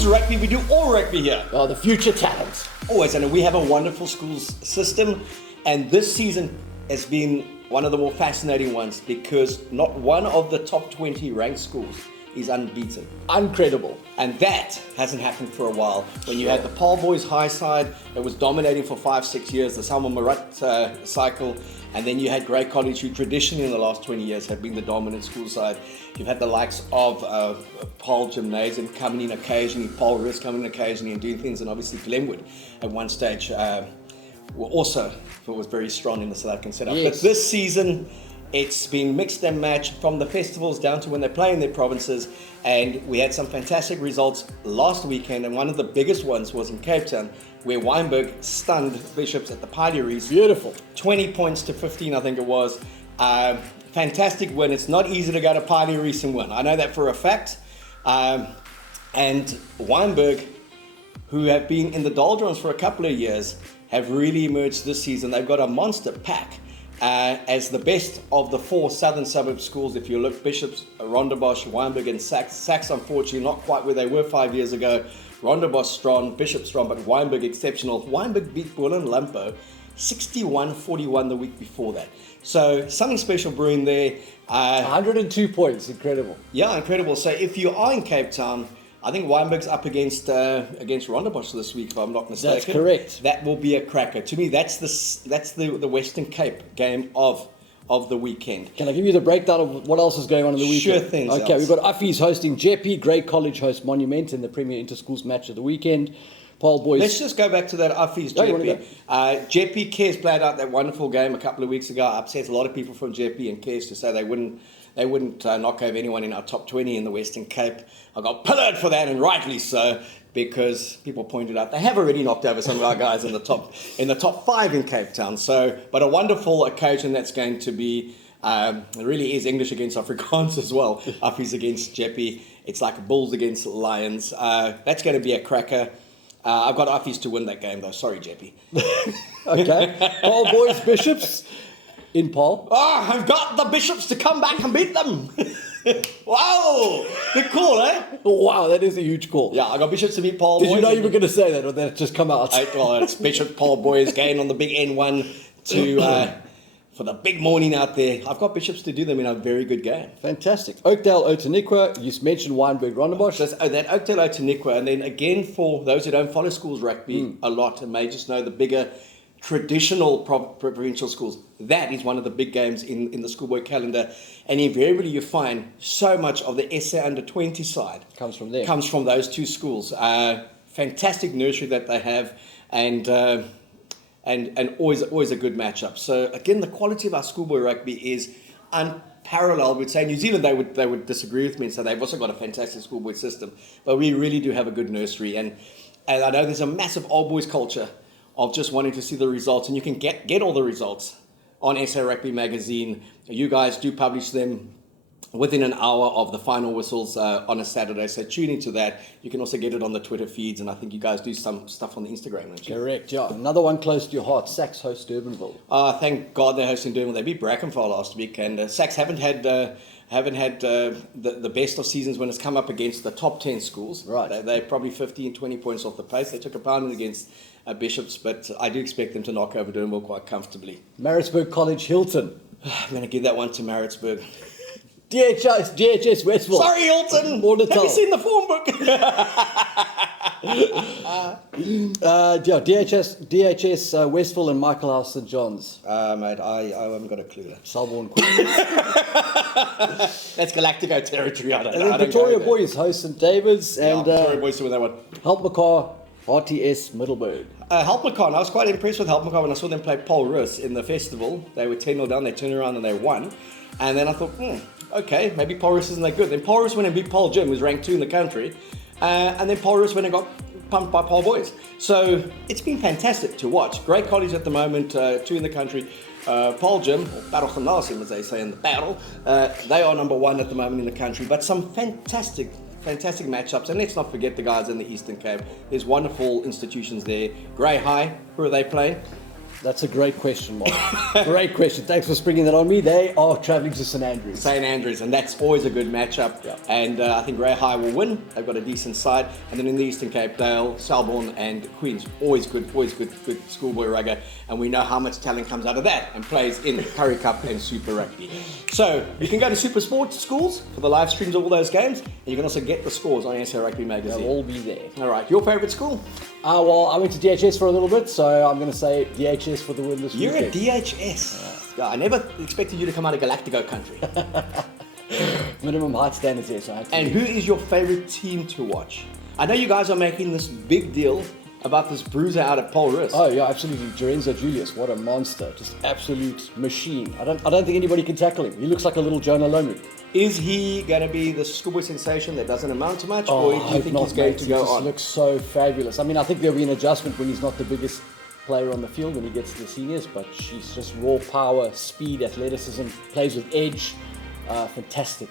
schools rugby. We do all rugby here. Oh, the future talent. Always, and we have a wonderful schools system. And this season has been one of the more fascinating ones because not one of the top 20 ranked schools is unbeaten. Incredible. And that hasn't happened for a while. When you had the Paul Boys high side that was dominating for 5-6 years, the Salma Marat cycle, and then you had Grey College, who traditionally in the last 20 years have been the dominant school side. You've had the likes of Paul Gymnasium coming in occasionally, Paul Risk coming in occasionally and doing things, and obviously Glenwood at one stage was very strong in the South African setup. Yes. But this season, it's been mixed and matched from the festivals down to when they play in their provinces, and we had some fantastic results last weekend, and one of the biggest ones was in Cape Town, where Wynberg stunned Bishops at the Pioneers. Beautiful. 20 points to 15, I think it was. Fantastic win. It's not easy to go to Pioneers and win. I know that for a fact. And Wynberg, who have been in the doldrums for a couple of years, have really emerged this season. They've got a monster pack. As the best of the four southern suburb schools, if you look, Bishops, Rondebosch, Wynberg and Sachs. Sachs, unfortunately, not quite where they were 5 years ago. Rondebosch strong, Bishop strong, but Wynberg exceptional. Wynberg beat Bullen Lampo 61-41 the week before that. So something special brewing there. 102 points, incredible. Yeah, incredible. So if you are in Cape Town, I think Wynberg's up against Rondebosch this week, if I'm not mistaken. That's correct. That will be a cracker. To me, that's the Western Cape game of the weekend. Can I give you the breakdown of what else is going on in the weekend? Sure thing. Okay, we've got Uffies hosting Jeppe, Grey College host Monument in the Premier Interschools match of the weekend. Paul Boys. Let's just go back to that Uffies Jeppe. Jeppe Cares played out that wonderful game a couple of weeks ago. Upset a lot of people from Jeppe and Cares to say they wouldn't knock over anyone in our top 20 in the Western Cape. I got pillared for that, and rightly so, because people pointed out they have already knocked over some of our guys in the top 5 in Cape Town. So, but a wonderful occasion that's going to be. It really is English against Afrikaans as well. Uffies against Jeppe. It's like Bulls against Lions. That's going to be a cracker. I've got Uffies to win that game though. Sorry, Jeppe. Okay. Paul Boys Bishops in Paul. Oh, I've got the Bishops to come back and beat them. Wow, good call, eh? Wow, that is a huge call. Yeah, I got Bishops to beat Paul Did Boys. you know you were going to say that, or did it just come out? It's Bishop Paul Boys gain on the big N1 for the big morning out there. I've got Bishops to do them in a very good game. Fantastic. Oakdale, Otaniqua. You mentioned Wynberg, Rondebosch. That Oakdale, Otaniqua, and then again for those who don't follow schools rugby a lot and may just know the bigger traditional provincial schools, that is one of the big games in the Schoolboy calendar, and invariably you find so much of the SA under 20 side comes from there. Comes from those two schools. Fantastic nursery that they have, and always a good matchup. So again, the quality of our Schoolboy rugby is unparalleled. We'd say New Zealand they would disagree with me and say they've also got a fantastic Schoolboy system, but we really do have a good nursery, and I know there's a massive old boys culture of just wanting to see the results, and you can get all the results on SA Rugby magazine. You guys do publish them within an hour of the final whistles on a Saturday, so tune into that. You can also get it on the Twitter feeds, and I think you guys do some stuff on the Instagram, don't you? Correct, yeah. Another one close to your heart, Sachs host Durbanville. Thank God they're hosting Durbanville. They beat Brackenfell last week, and Sachs haven't had the best of seasons when it's come up against the top 10 schools. Right. They're probably 15, 20 points off the pace. They took a pounding against Bishops, but I do expect them to knock over Durbanville quite comfortably. Maritzburg College, Hilton. I'm going to give that one to Maritzburg. DHS Westville. Sorry, Hilton. Have you seen the form book? DHS Westville and Michael House St John's. Mate, I haven't got a clue. Selborne Queens. That's Galactico territory. I don't know. And then Victoria Boys host St David's, and Victoria Boys win that one. Helpmacar RTS Middleburg. Helpmacar, I was quite impressed with Helpmacar when I saw them play Paul Rus in the festival. They were 10-0 down, they turned around and they won. And then I thought, okay, maybe Paul Rus isn't that good. Then Paul Rus went and beat Paul Jim, who's ranked 2 in the country. And then Paul Rus went and got pumped by Paul Boys. So it's been fantastic to watch. Great college at the moment, 2 in the country. Paul Jim, or Battle Gymnasium as they say in the battle, they are number 1 at the moment in the country. But some fantastic matchups, and let's not forget the guys in the Eastern Cape. There's wonderful institutions there. Grey High, who are they playing? That's a great question, Mark. Great question. Thanks for springing that on me. They are travelling to St Andrews. St Andrews, and that's always a good matchup. Yeah. And I think Ray High will win. They've got a decent side. And then in the Eastern Cape, Dale, Selborne, and Queens, always good schoolboy rugger. And we know how much talent comes out of that and plays in Currie Cup and Super Rugby. So you can go to Super Sports Schools for the live streams of all those games. And you can also get the scores on SA Rugby Magazine. They'll all be there. All right, your favourite school? Well, I went to DHS for a little bit, so I'm going to say DHS for the win this You're weekend. at DHS. Yeah, I never expected you to come out of Galactico country. Minimum height standards, yes. And who is your favourite team to watch? I know you guys are making this big deal about this bruiser out at Paul Riss. Oh yeah, absolutely. Lorenzo Julius, what a monster! Just absolute machine. I don't think anybody can tackle him. He looks like a little Jonah Lomu. Is he going to be the schoolboy sensation that doesn't amount to much, or do you think he's going to go on? He looks so fabulous. I mean, I think there'll be an adjustment when he's not the biggest player on the field when he gets to the seniors, but she's just raw power, speed, athleticism, plays with edge. Fantastic.